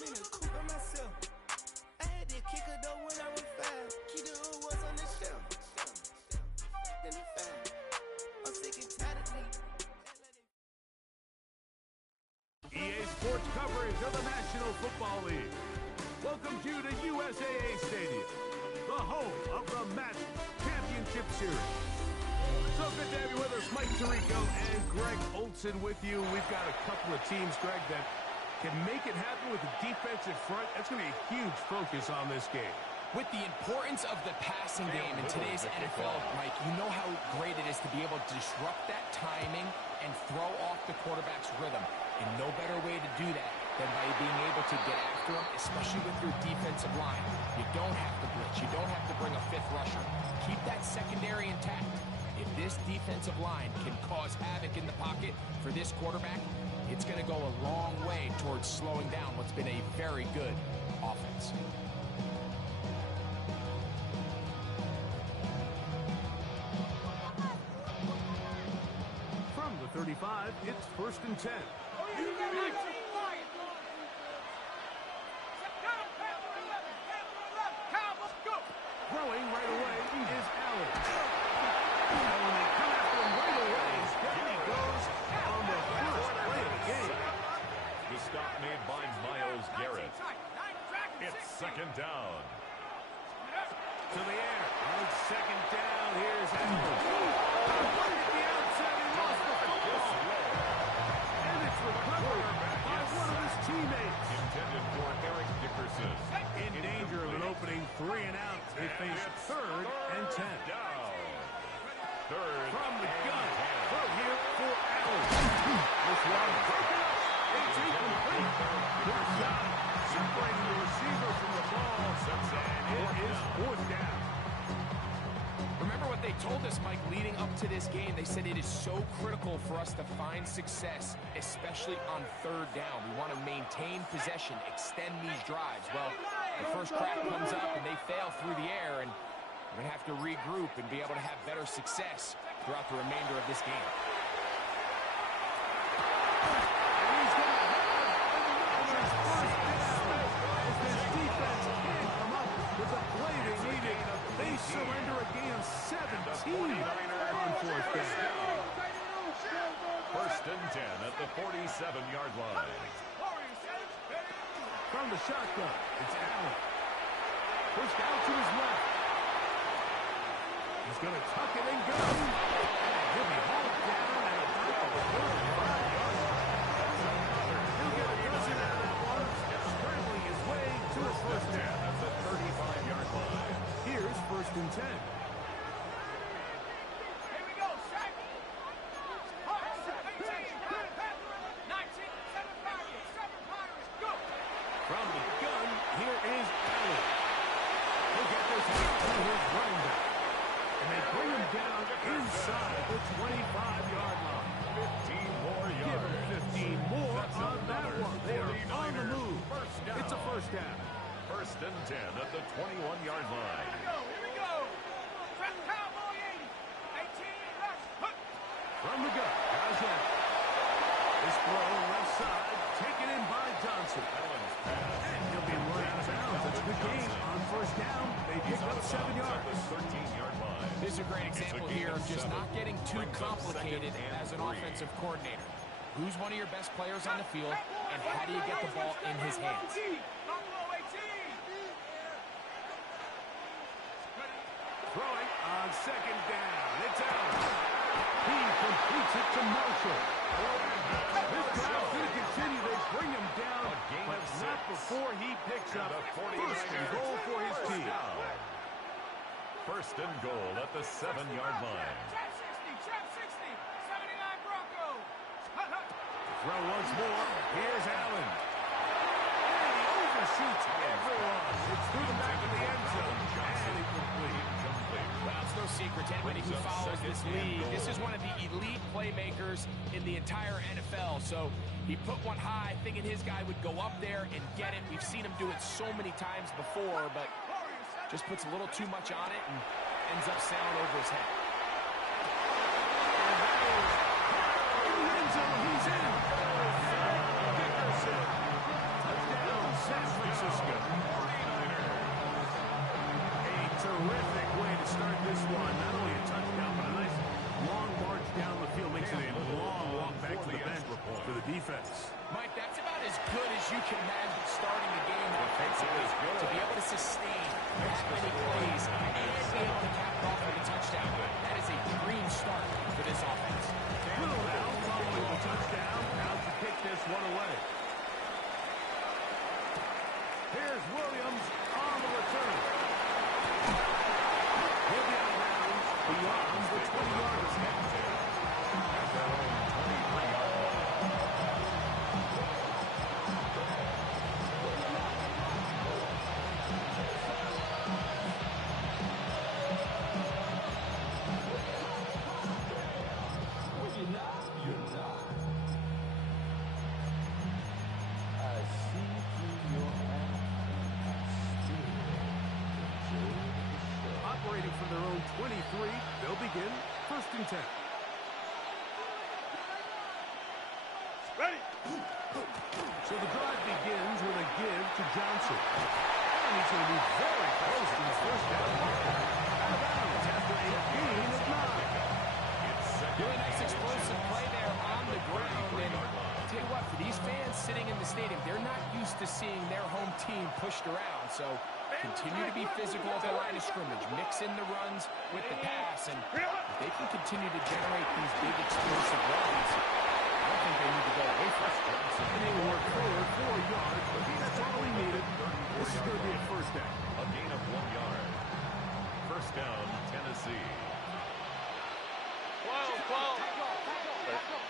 I'm in a coupe by myself. I had to kick her though when I was 5. Keep the hood was on the shelf. Then he fell. I'm sick and tired of me. EA Sports coverage of the National Football League. Welcome you to USAA Stadium, the home of the Madden Championship Series. So good to have you with us, Mike Tirico and Greg Olson with you. We've got a couple of teams, Greg, that can make it happen with the defensive front. That's going to be a huge focus on this game. With the importance of the passing game in today's NFL, Mike, you know how great it is to be able to disrupt that timing and throw off the quarterback's rhythm. And no better way to do that than by being able to get after him, especially with your defensive line. You don't have to blitz. You don't have to bring a fifth rusher. Keep that secondary intact. If this defensive line can cause havoc in the pocket for this quarterback, it's going to go a long way towards slowing down what's been a very good offense. From the 35, it's 1st and 10. Throwing right away is Allen. And when they come after him right away, down he goes on the first play of the game. The stop made by Myles Garrett. It's 2nd down. To the air. On 2nd down, here's Allen. Right at the outside, he lost the football. And it's recovered by one of his teammates. Intended for Eric Dickerson. In danger of an opening 3 and out. They face 3rd and 10. Down. 3rd From the and gun. 10. Throw here for Allen. This one broken up. It's incomplete. Good shot. Separating the receiver from the ball. And it is 4th down. Remember what they told us, Mike, leading up to this game. They said it is so critical for us to find success, especially on 3rd down. We want to maintain possession, extend these drives. Well, the first crack comes up and they fail through the air, and we're going to have to regroup and be able to have better success throughout the remainder of this game. They surrender a gain of 17 on 4th down. 1st and 10 at the 47-yard line. From the shotgun, it's Allen. Pushed out to his left. He's going to tuck it and go. He'll be hauled down at about the 35-yard line. He'll get a dozen out of that one, scrambling his way to his 1st down at the 35-yard line. Here's 1st and 10. From the gun, here is Allen. He'll get this one to his running back. And they bring him down inside the 25-yard line. 15 more yards. Give him 15 more That's on that one. They are on the move. It's a 1st down. 1st and 10 at the 21-yard line. From the gun, Johnson. This throw left side, taken in by Johnson. And he'll be run out of bounds. It's a good game on 1st down. They pick up 7 yards. 13-yard line. This is a great example here of just not getting too complicated as an offensive coordinator. Who's one of your best players on the field, and how do you get the ball in his hands? Throwing on 2nd down. It's Allen. He completes it to Marshall. This drive's going to continue. They bring him down, but not before he picks up 1st and goal for his team. 1st and goal at the 7-yard line. Throw once more. Here's Allen. And he overshoots everyone. It's through the back of the end zone. And incomplete. Well, it's no secret to anybody who follows this league. This is one of the elite playmakers in the entire NFL. So he put one high, thinking his guy would go up there and get it. We've seen him do it so many times before, but just puts a little too much on it and ends up sailing over his head. In the end zone, he's in. Dickerson. Touchdown, Terrific way to start this one. Not only a touchdown, but a nice long march down the field. Makes it a long walk back to the bench for the defense. Mike, that's about as good as you can imagine starting a game offensively. To be able to sustain that many plays and be able to cap it off with a touchdown. That is a dream start for this offense. Little now following the touchdown. Now to kick this one away. Here's Williams on the return. He'll be out of bounds beyond the 20-yard line. At their own 23-yard line. Operating from their own 23, they'll begin 1st and 10. Ready. So the drive begins with a give to Johnson. And he's going to be very close to his first down. Out of bounds after a gain of 9. Really nice explosive play there on the ground. And I'll tell you what, for these fans sitting in the stadium, they're not used to seeing their home team pushed around. So continue to be physical at the line of scrimmage. Mix in the runs with the pass. And if they can continue to generate these big explosive runs, I don't think they need to go away from it. And they work forward 4 yards, but that's all he needed. This is going to be a first down. A gain of 1 yard. First down, Tennessee. 12.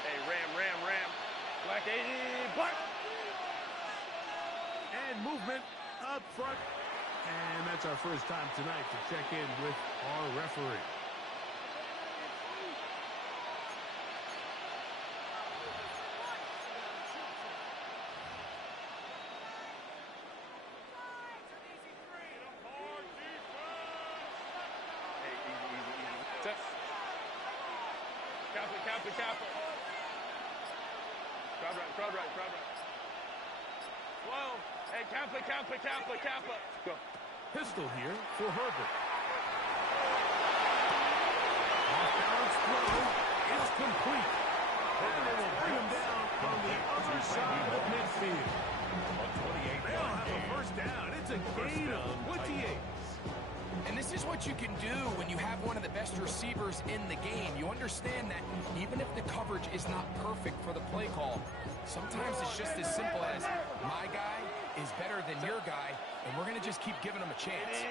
Hey, Ram. Black 80, black. And movement up front. And that's our first time tonight to check in with our referee. Kappa. Crowd right. 12. Hey, Kappa. Go. Pistol here for Herbert. Off-balance throw. It's complete. And they will bring him down on the other side of midfield. They'll have a first down. It's a gain of 28. And this is what you can do when you have one of the best receivers in the game. You understand that even if the coverage is not perfect for the play call, sometimes it's just as simple as my guy is better than your guy, and we're going to just keep giving him a chance.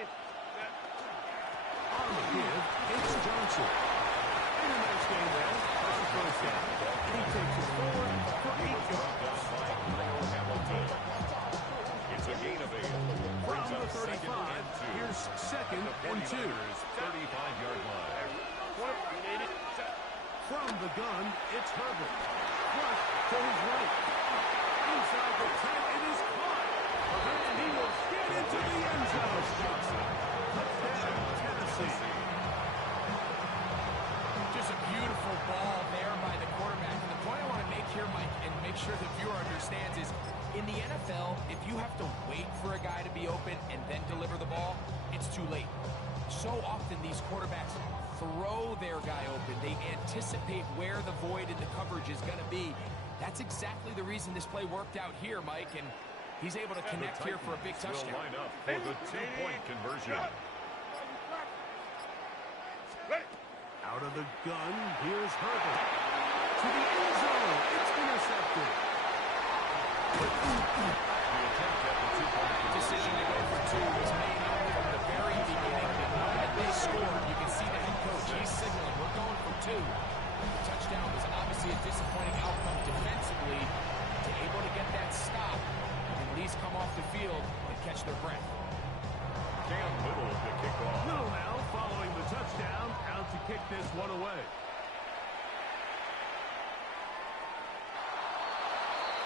On the give, it's Johnson. And a nice game there on first down. He takes it forward for 8 yards. It's a gain of 8. From the 35, here's 2nd and 2. 35-yard line. From the gun, it's Herbert. Front to his right. Inside the 10, it is caught. And he will get into the end zone. Touchdown, Tennessee. Just a beautiful ball there by the quarterback. And the point I want to make here, Mike, and make sure the viewer understands is, in the NFL, if you have to wait for a guy to be open and then deliver the ball, it's too late. So often these quarterbacks throw their guy open. They anticipate where the void in the coverage is going to be. That's exactly the reason this play worked out here, Mike, and he's able to connect here for a big touchdown. Will line up for the 2-point conversion. Out of the gun, here's Herbert. To the end zone, it's intercepted. Decision to go for 2 was made from the very beginning. The moment they scored, you can see the head coach. He's signaling, we're going for 2. The touchdown was obviously a disappointing outcome defensively. To able to get that stop and at least come off the field and catch their breath. Cam Little to kick off. Little now following the touchdown, out to kick this one away.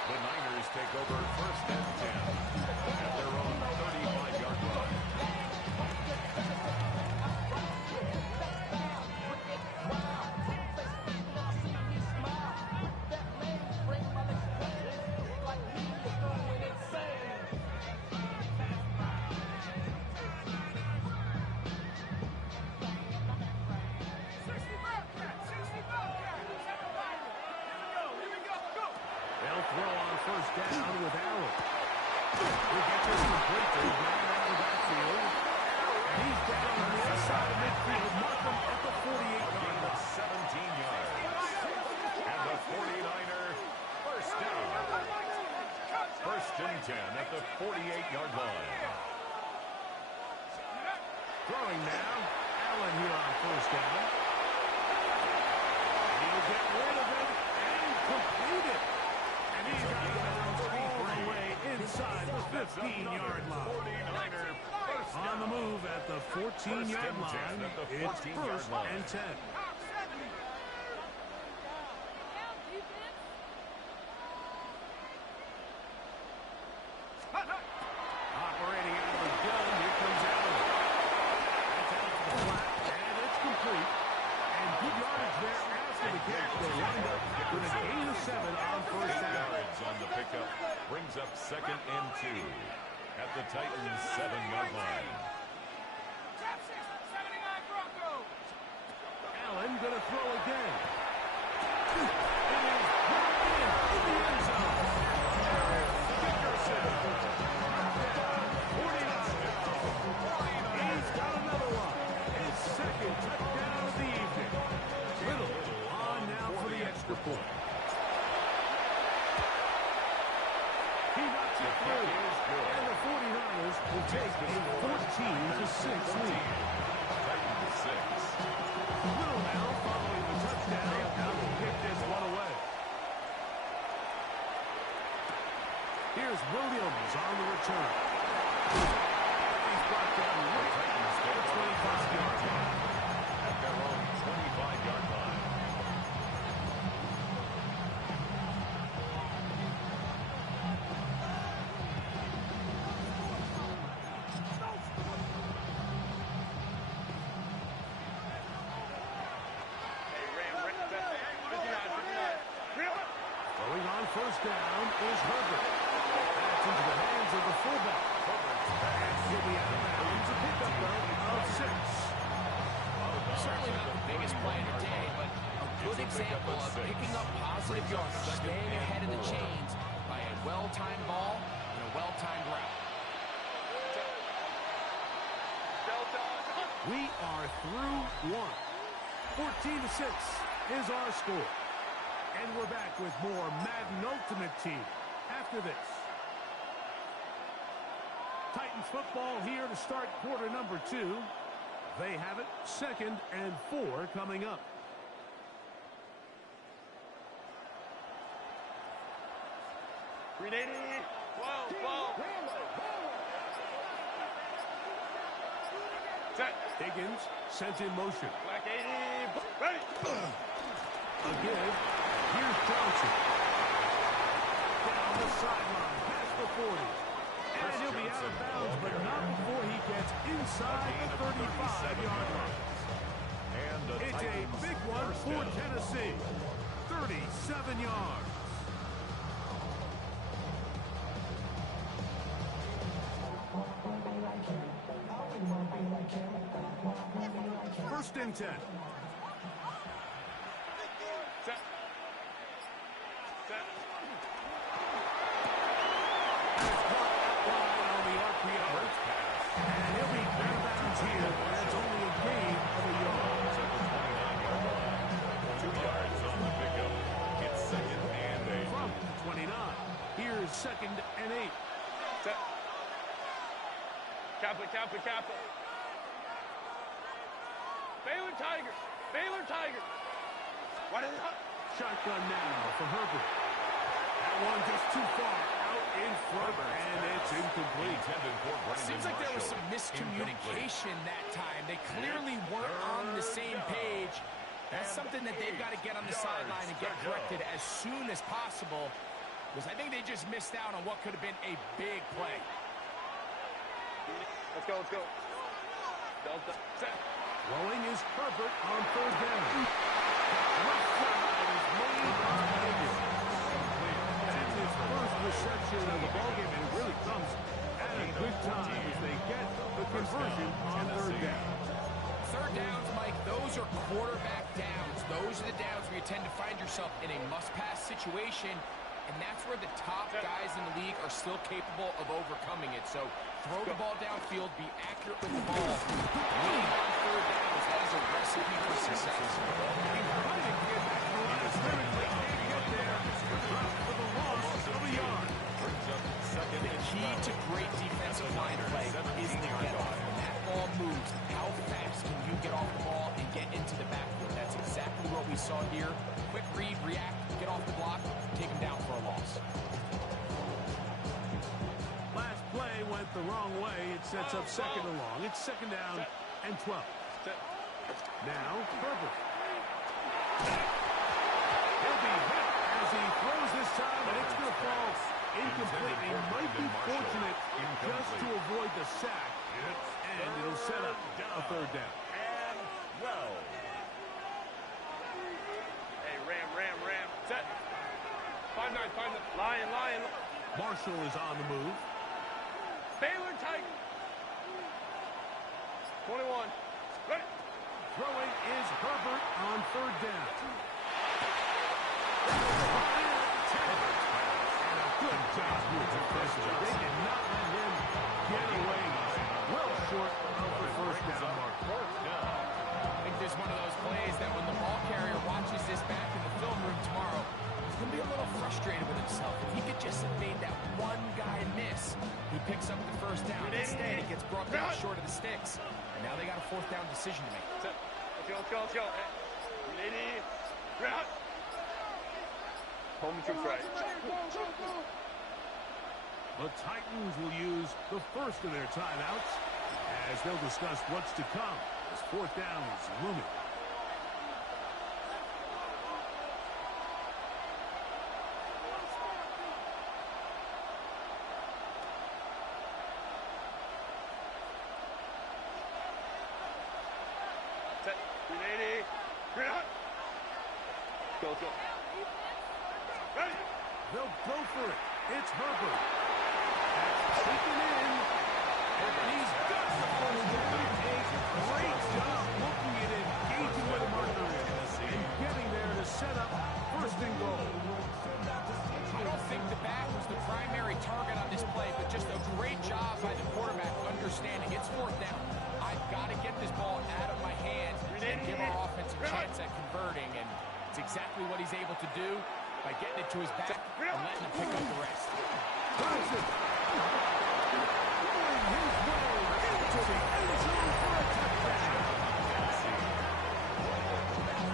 The Niners take over 1st and 10 at their own 35-yard line. down with Allen. He gets this complete to the man out of the backfield. And he's down on the inside of midfield. Mark him at the 48-yard line. 17 yards. And the 49er first down. First and 10 at the 48-yard line. Throwing now. Allen here on first down. He'll get rid of it and complete it. And he's out of bounds all the way inside the 15-yard line. On the move at the 14-yard line, it's first and 10. Operating out of the gun, here comes Allen. That's out to the flat, and it's complete. And good yardage there after the catch. They'll wind up with a gain of 7 on first down. Yards on the pickup brings up second and 2 at the Titans' 7-yard line. Allen going to throw again. It is brought in the end zone. Dickerson. Touchdown, 49. He's got another one. His second touchdown of the evening. Little on now for the extra point. He knocks it through. And the 49ers will take a 14-6 lead. Titans 6. Little now following the touchdown. Now to kick this one away. Here's Williams on the return. He's brought down right at the 25-yard line. At their own 25-yard line. Going on first down is Herbert. That's into the hands of the fullback. And he'll be out of bounds. A pickup though of 6. Certainly not the biggest play of the day, but a good example of picking up positive yards, staying ahead of the chains by a well-timed ball and a well-timed route. We are through 1. 14-6 is our score. And we're back with more Madden Ultimate Team after this. Titans football here to start quarter number 2. They have it, 2nd and 4 coming up. Higgins sent in motion. A give. Here's Johnson. Down the sideline, past the 40. And he'll be out of bounds, but not before he gets inside the 35-yard line. It's a big one for Tennessee. 37 yards. First and 10. Second and 8. Kappa. Baylor Tigers. What is it? Shotgun now for Herbert. That one just too far out in front, and it's incomplete. Seems like there was some miscommunication that time. They clearly weren't on the same page. That's something that they've got to get on the sideline and get corrected as soon as possible, because I think they just missed out on what could have been a big play. Let's go. Delta. Set. Throwing is Herbert on third down. Left side is made on Higgins. That's his first reception of the ballgame, and it really comes at a good time as they get the conversion on third down. Third downs, Mike, those are quarterback downs. Those are the downs where you tend to find yourself in a must-pass situation. and that's where the top guys in the league are still capable of overcoming it. So throw the ball downfield, be accurate with the ball. Winning on third downs, that is a recipe for success. The key to great defensive line play is the get-off. When that ball moves, how fast can you get off the ball and get into the backfield? That's exactly what we saw here. Quick read, react, get off the block, take him down for a loss. Last play went the wrong way. It sets up second and long. It's second down and 12. Now, Herbert. He'll be hit as he throws this time, and it's going to fall incomplete. He might be fortunate just to avoid the sack, and it'll set up a third down. And well. Hey, Ram. Set. 5-9. Lion. Marshall is on the move. Baylor Tiger. 21. Ready. Throwing is Herbert on third down. Good job with the pressure. They did not let him get away well short of the first down mark. I think there's one of those plays that when the ball carrier watches this back in the film room tomorrow, he's going to be a little frustrated with himself. If he could just have made that one guy miss, he picks up the first down. Instead, he gets brought down short of the sticks. And now they got a fourth down decision to make. Let's go. Lady. Route. Home troops right. The Titans will use the first of their timeouts as they'll discuss what's to come as fourth down is looming. Set. 380. Route. Go. Ready. They'll go for it. It's Herbert. That's taken in. And he's got the first down. A great job looking at it, engaging where the marker is, and getting there to set up first and goal. I don't think the back was the primary target on this play, but just a great job by the quarterback understanding it's fourth down. I've got to get this ball out of my hands and give our offense a chance at converting, and it's exactly what he's able to do by getting it to his back and letting him pick up the rest. Johnson going his way into the end zone for a touchdown.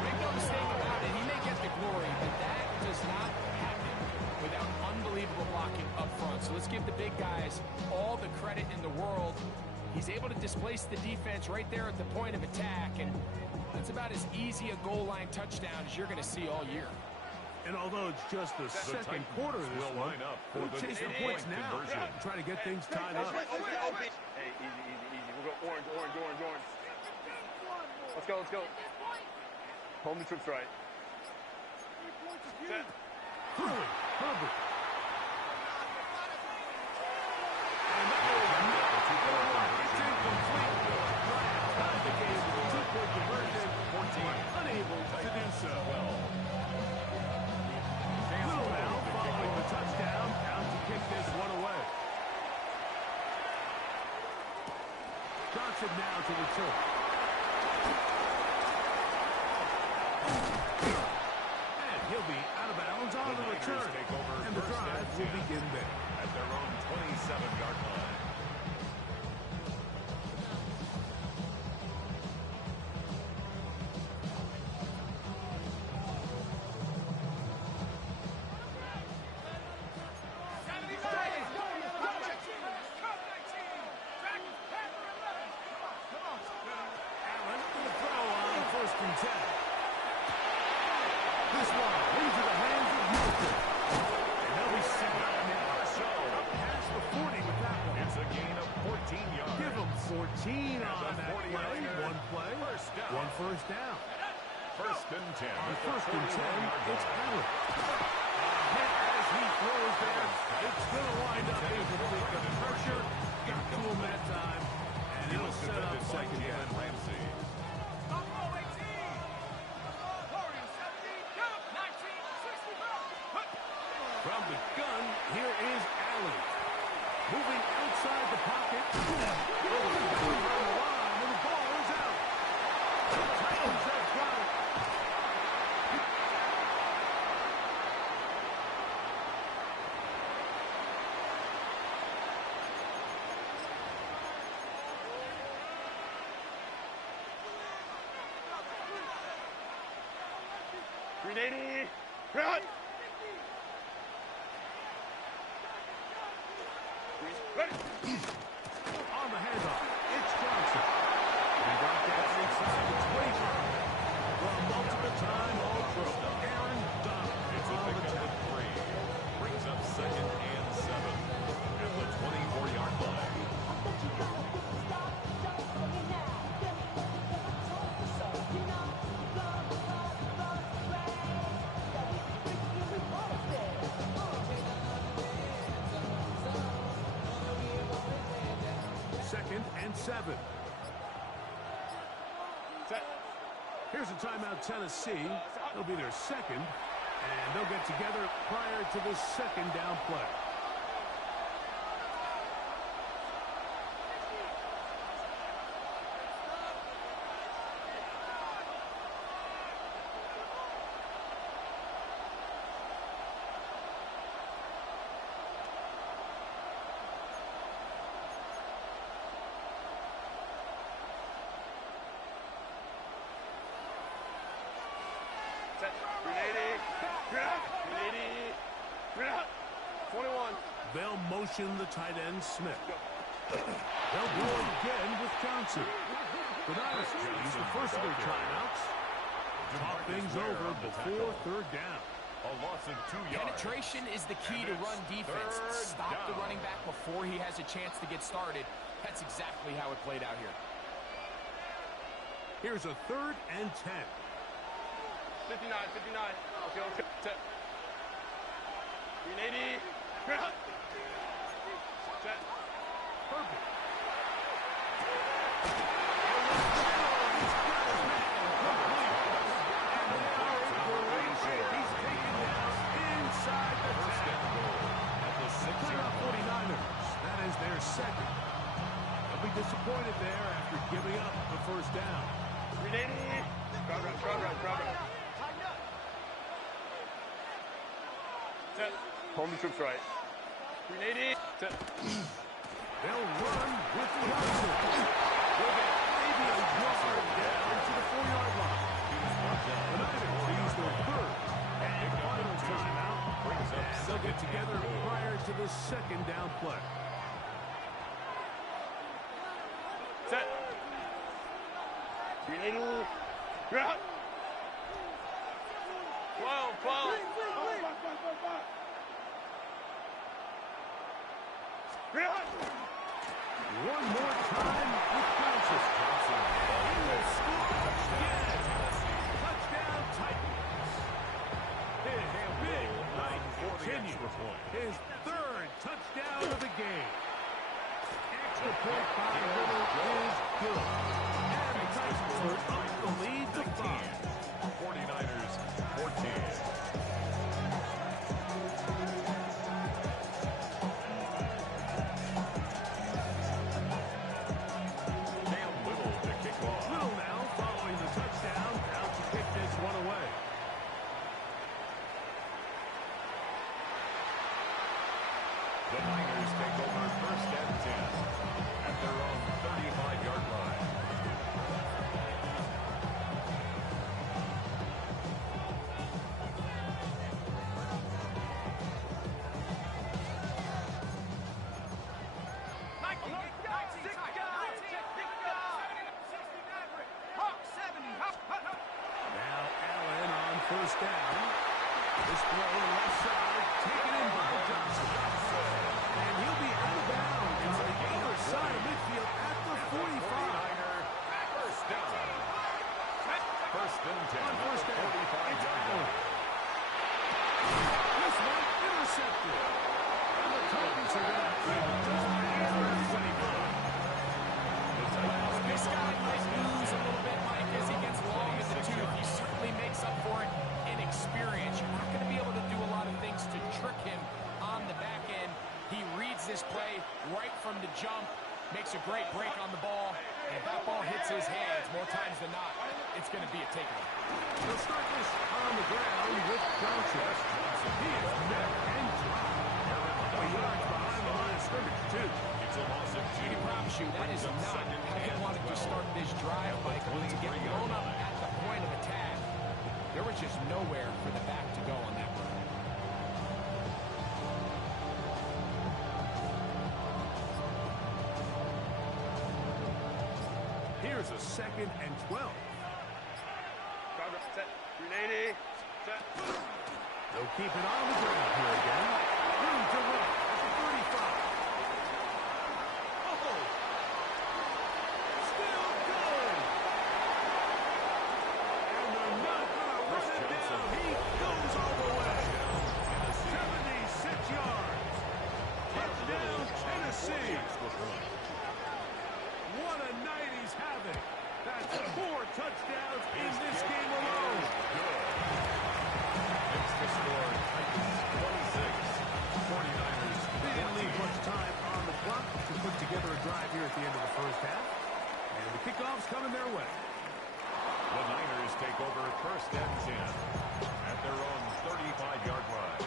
Make no mistake about it, he may get the glory, but that does not happen without unbelievable blocking up front. So let's give the big guys all the credit in the world. He's able to displace the defense right there at the point of attack, and that's about as easy a goal line touchdown as you're going to see all year. And although it's just the second quarter of this one, we'll chase the points now. Try to get things tied up. Hey, easy. We'll go orange. Let's go. Home troops right. Set. Throwing, Herbert. It's incomplete. Tied the game with a two-point conversion. 14 unable to do so. Little now following the touchdown, down to kick this one away. Johnson now to return. And he'll be out of bounds on the return. And the drive will begin there. At their own 27-yard line. Allen for the throw on first and 10. This one into the hands of Houston. And they'll be set up now. Up past the 40 with that one. It's a gain of 14 yards. Give them 14 on that play. One play, one first down. First and 10. On first and 10, it's Allen. Hit as he throws there. It's going to wind up incomplete. The pressure got to him that time. And it'll set up second down. Ramsey. From 380. Run. Ready. On the handoff, it's Johnson. He got that inside the 25. The multiple-time All-Pro, Aaron Donald. It's a pickup of 3. Brings up 2nd and 7 at the 24-yard line. Second and 7. Set. Here's a timeout, Tennessee. It'll be their second, and they'll get together prior to the second down play. Set. 380. 380. 21. They'll motion the tight end, Smith. They'll go again with Johnson. The Niners use the first of their timeouts. Talk things over before third down. A loss of 2 yards. Penetration is the key to run defense. Stop the running back before he has a chance to get started. That's exactly how it played out here. Here's a 3rd and 10. 59. 59. Okay. Set. 380. Set. Perfect. He's taken down inside the 10. At the 6 Clear up 49ers. That is their second. They'll be disappointed there after giving up the first down. 380. Crowd run. Set. Home troops right. 380. Set. They'll run with Johnson. They'll get maybe a yard down to the 4-yard line. The Niners use their 3rd and final timeout. And they'll get together prior to the second down play. Set. 380. 12. One more time with Johnson. He will score again. Touchdown Titans. His big night continues. His 3rd touchdown of the game. Extra point by Little is good. And the Titans are up the lead to 5. 49ers 14. Little now following the touchdown, out to kick this one away. The Niners take over 1st and 10 at their own 35-yard line. Now Allen on 1st down. This throw left side, taken in by Johnson. And he'll be out of bounds on the other side of midfield at the 45. 1st down. 1st and 10 On 1st at the down, 45-yard it's Allen. line. This one intercepted. And the Titans are going to keep it just after 25. This guy might lose a little bit, Mike, as he gets long in the tooth. He certainly makes up for it in experience. You're not going to be able to do a lot of things to trick him on the back end. He reads this play right from the jump, makes a great break on the ball, and if that ball hits his hands more times than not, it's going to be a takeaway. They'll start this on the ground with Johnson. He is met and dropped. A yard behind the line of scrimmage, too. It's a loss of 2. I can promise you that is not how you wanted to start this drive, Mike, to get blown up at the point of attack. There was just nowhere for the back to go on that one. Here's a 2nd and 12. Set. 380. Set. They'll keep it on the ground here again. Room to run at the 35. Oh! Still going! And they're not going to run it down. He goes all the way. 76 yards. Touchdown, Tennessee. What a night he's having. That's 4 touchdowns in this game alone. It's the score. Titans 26. 49ers. They didn't leave much time on the clock to put together a drive here at the end of the first half. And the kickoff's coming their way. The Niners take over 1st and 10 at their own 35-yard line.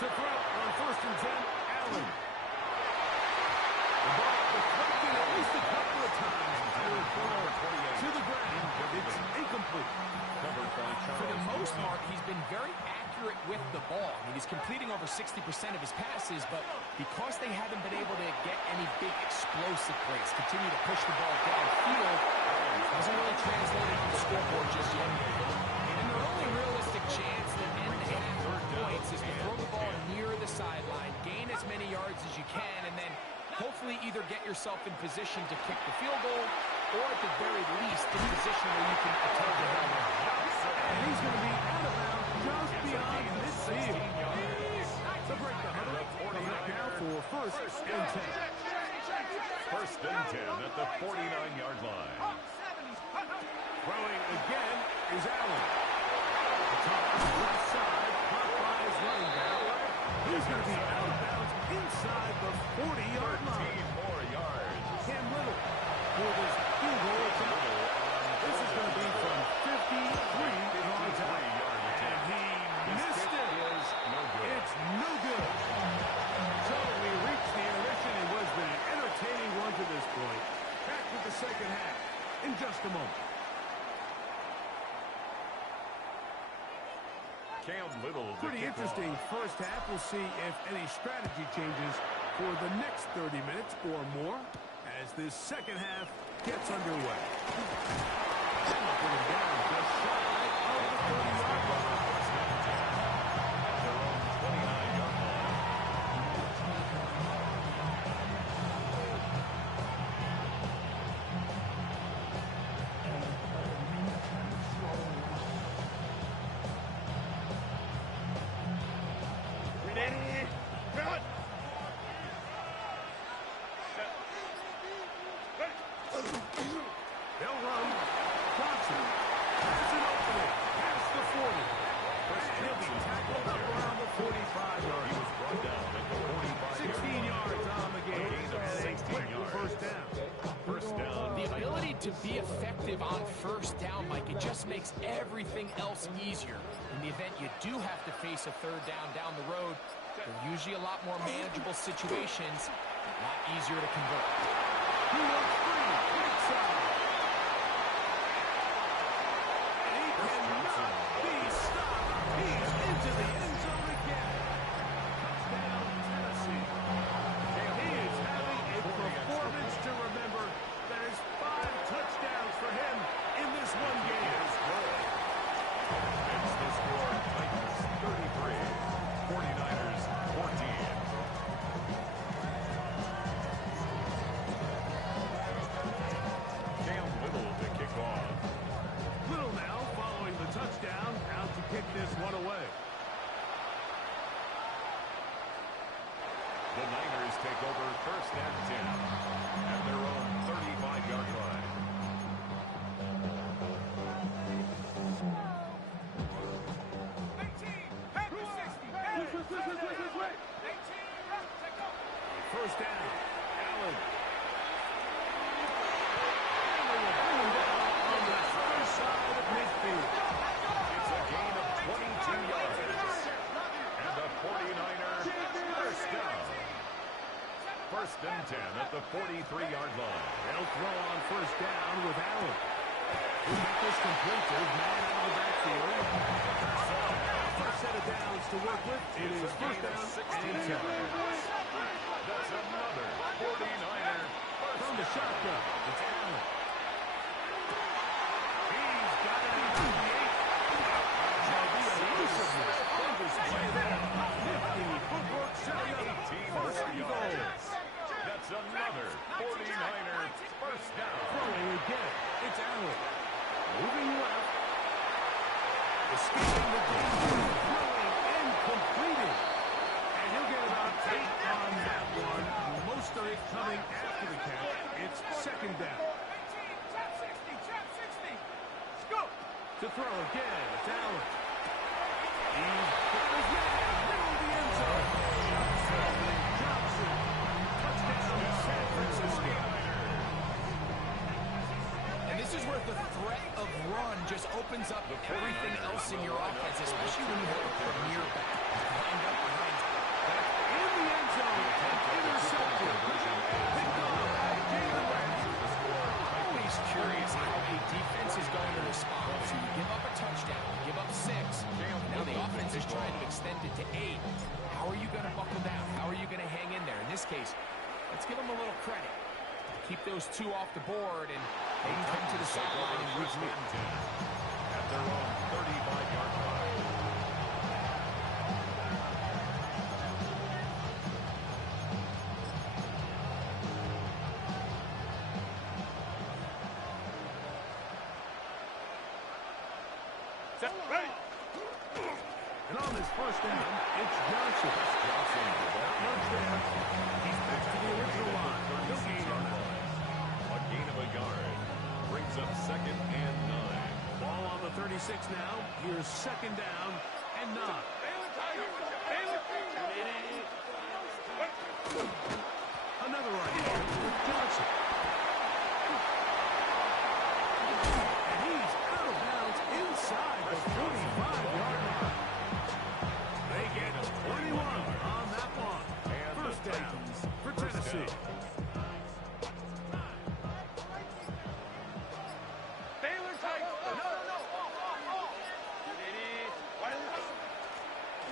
To throw on 1st and 10, Allen. The ball deflected at least a couple of times. To the ground. It's incomplete. Covered by For the Charles most Wood. part, he's been very accurate with the ball. I mean, he's completing over 60% of his passes, but because they haven't been able to get any big explosive plays, continue to push the ball downfield, hasn't really translated on the scoreboard just yet. And their only realistic chance to end the half with points is to throw the ball near the sideline, gain as many yards as you can, and then hopefully either get yourself in position to kick the field goal or at the very least in position where you can attempt to hell run. And he's going to be out of bounds just beyond midfield. To break the huddle, coming up now for 1st and 10. 1st and 10 at the 49-yard line. Throwing again is Allen. The top left side, caught by his running back. He's going to be out of bounds inside the 40-yard line. 15 more yards. Cam Little for this field goal attempt. This is going to be from 53 yards out. And he missed it. It's no good. So we reached the intermission. It was the entertaining one to this point. Back with the second half in just a moment. Cam Little. Pretty interesting first half. We'll see if any strategy changes for the next 30 minutes or more as this second half gets underway. Knocking him down just shy of the 30-yard line. Their own 29-yard line. They'll run. Johnson has an opening past the 40. And he'll be tackled up around the 45-yard He was brought down at the 45-yard 16 yards on the game. gain of And a 16 quick yards. first down. First down. The ability to be effective on first down, Mike, it just makes everything else easier. In the event you do have to face a third down the road, they're usually a lot more manageable situations, a lot easier to convert. He looks free. Inside. And he cannot be stopped. He's into the end zone again. Touchdown, Tennessee. And he is having a performance to remember. That is 5 touchdowns for him in this one game. It's the score. Titans 33. 49ers 14. Cam Little to kick off. Little now following the touchdown, out to kick this one away. The Niners take over 1st and 10 at their own 35-yard line. First down, Allen. And they will bring him down on the far side of midfield. It's a gain of 22 yards. And the 49ers first 43-yard line. They'll throw on first down with Allen. We'll make this complete. There's man out of the backfield. First set of downs to work with. It is first down and 10. That's another 49er. From the shotgun, it's Allen. He's got it out of the 8. The elusiveness on display there. Nifty footwork setting up. First and goal. That's another 49er first down. Throwing again, it's Allen. Moving left. Escaping the danger. Throwing and completing. And he'll get about 8 on that one. Most of it coming after the catch. It's second down. To throw again, it's Allen. He's got his man. Middle of the end zone. Johnson. Touchdown, San Francisco. And this is where the threat of run just opens up everything else in your offense, especially when you have a premier back lined up behind you. In the end zone. Intercepted. Always curious how a defense is going to respond. So you give up a touchdown, you give up 6. Now the offense is trying to extend it to 8. How are you going to buckle down? How are you going to hang in there? In this case, let's give them a little credit. Keep those 2 off the board, and they can come to the sideline and regroup. At their own 35-yard line. And on this first down, it's Johnson. Not much there. He's back to the original line. No gain on that. A gain of a yard. Brings up second and 9. Ball on the 36 now. Here's second down and 9. Another right here with Johnson. And he's out of bounds inside the 45-yard line. They get 21 on that one. First downs for Tennessee.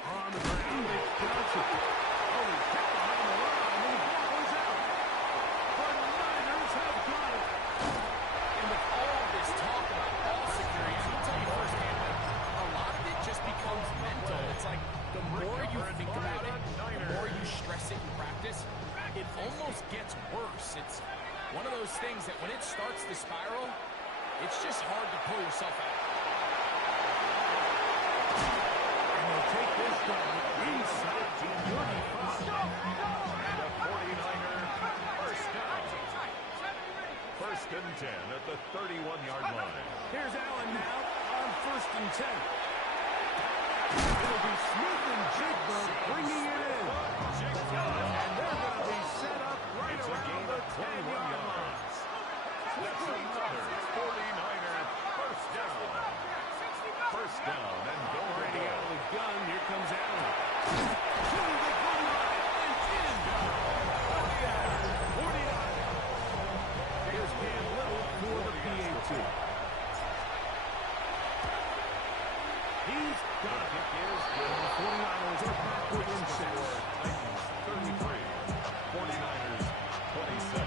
On the ground, it's Johnson. Oh, he's hit behind the line, and the ball is out. The Niners have got it. And with all this talk about ball security, I can tell you firsthand, a lot of it just becomes mental. It's like the more you think about it, the more you stress it in practice, it almost gets worse. It's one of those things that when it starts to spiral, it's just hard to pull yourself out. And they'll take this down inside the 35. And a 49er first down. First and 10 at the 31-yard line. Here's Allen now on first and 10. It'll be Smith and Jigba bringing it in. And they're going to be set up right around the 10-yard line. That's another 49er first down. First down and go Already ready. out of the gun. Here comes Allen. To the goal line and in. 49. Here's Cam Little for the PAT. He's got it. The 49ers are back within 6. Titans 33. 49ers 27.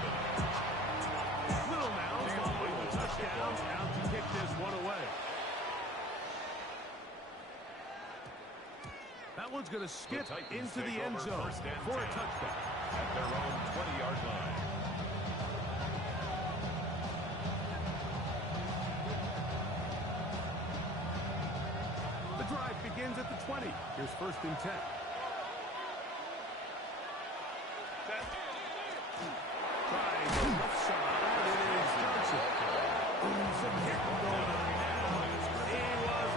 Little now following the touchdown. Out to kick this one away. That one's going to skip into the end zone for a touchdown. At their own 20-yard line. The drive begins at the 20. Here's first and 10. Trying the left side. It is Johnson. Some hit going on now. He was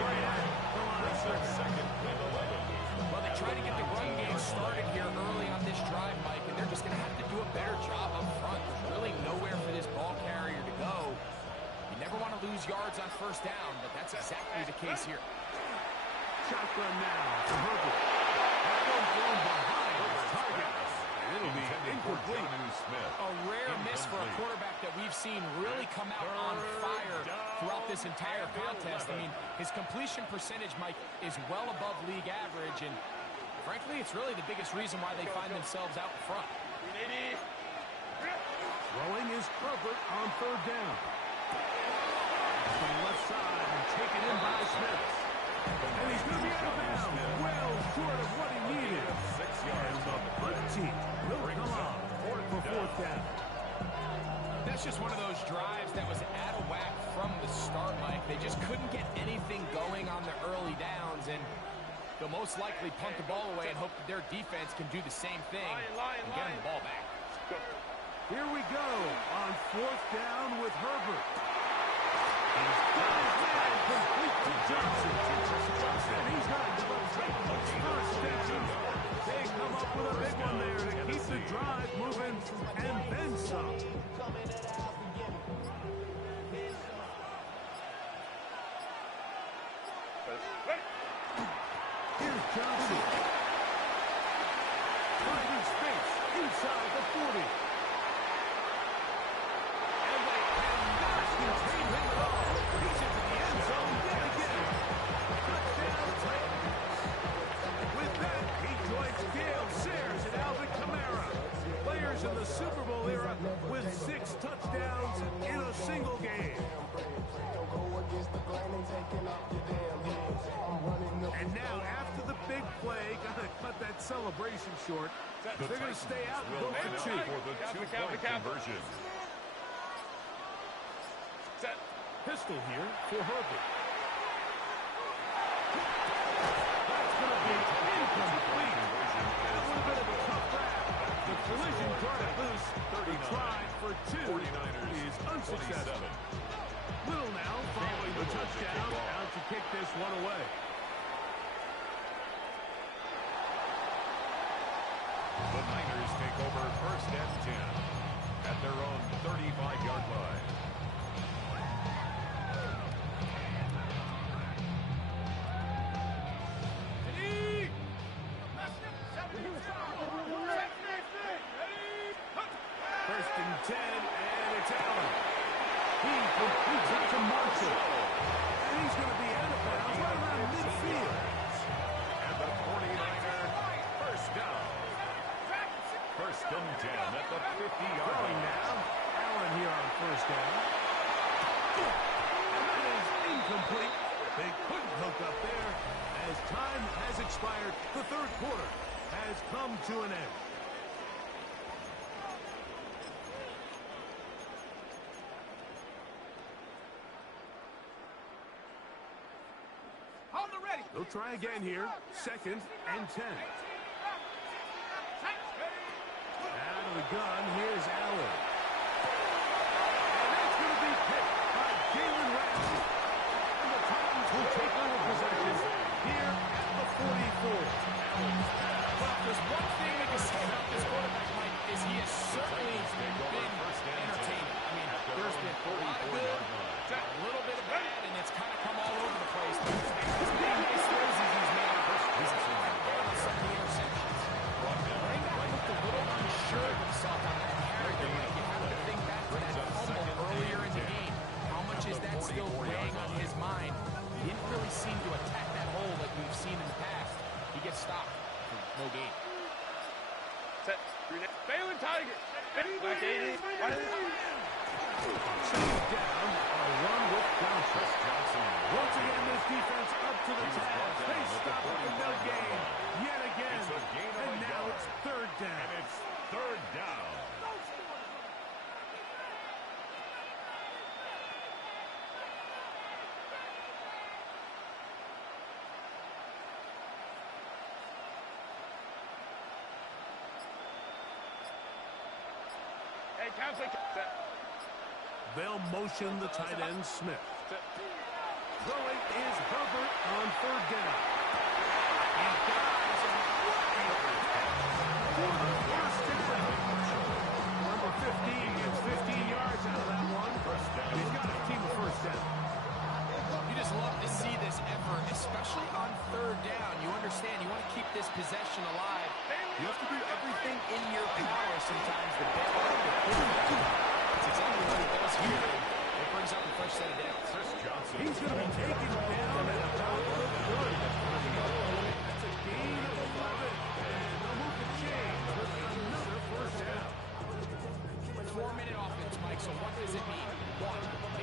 right at the line of scrimmage. Second and 11. Well, they try to get the run game started here early on this drive, Mike, and they're just going to have to do a better job up front. There's really nowhere for this ball carrier to go. You never want to lose yards on first down, but that's exactly the case here. Shotgun now for Herbert. That one thrown behind his target. And It'll be incomplete. A rare miss for a quarterback that we've seen really come out on fire throughout this entire contest. I mean, his completion percentage, Mike, is well above league average, and frankly, it's really the biggest reason why they find themselves out in front. Throwing is Herbert on third down. To the left side and taken in by Smith. And he's going to be out of bounds. Well short of what he needed. 6 yards. And the punt team will come on for fourth down. That's just one of those drives that was out of whack from the start, Mike. They just couldn't get anything going on the early downs, and they'll most likely punt the ball away and hope that their defense can do the same thing and get them the ball back. Here we go on fourth down with Herbert. He's got his man complete to Johnson. And he's not first down. They come up with a big one there to keep the drive moving and then some. Here's Johnson. Finding space inside the 40. And they cannot contain him at all. He's into the end zone yet again. Touchdown Titans. With that, he joins Gale Sayers and Alvin Kamara. Players in the Super Bowl era with 6 touchdowns in a single game. And now, after the big play, gotta cut that celebration short. They're going to stay out and go for 2. For the two-point conversion. Pistol here for Herbert. That's going to be incomplete. A little bit of a tough grab. The collision brought it loose. The try for 2 is unsuccessful. Little now following the touchdown, out to kick this one away. The Niners take over first and 10 at their own 35-yard line. First and 10, and it's Allen. He completes it to Marshall. And he's going to be out of bounds right around midfield. And the 49er first down. First and 10 at the 50-yard Throwing line. now. Allen here on first down. And that is incomplete. They couldn't hook up there. As time has expired, the third quarter has come to an end. They'll try again here. Second and 10. Out of the gun, here's Allen. And that's going to be picked by Jalen Ramsey. And the Titans will take over possession here at the 44. Well, there's one thing we can say about this quarterback, Mike, is he has certainly been entertaining. I mean, there's been a lot of good, a little bit of bad, and it's kind of come all over the place. There's been nice throws he's made. He's on some of the interceptions. Ringback looked a little unsure of himself on that carry. You have to think back to that fumble earlier in the game. How much is that still weighing on his mind? He didn't really seem to attack that hole like we've seen in the past. He gets stopped for no gain. Set. Failing Tiger. Back 80. Down, a run with Johnson. Once again, this defense up to the task. They stop it with no gain. Yet again. And now it's third down. And it's third down. Hey, conflict. Set. They'll motion the tight end Smith. Throwing is Herbert on third down. He dives and for the first down. Number 15 gets 15 yards out of that one. And he's got his team a first down. You just love to see this effort, especially on third down. You understand, you want to keep this possession alive. You have to do everything in your power here, it brings up a fresh set of downs. Chris Johnson. He's going to be taken down at about the 40. That's a gain of 11.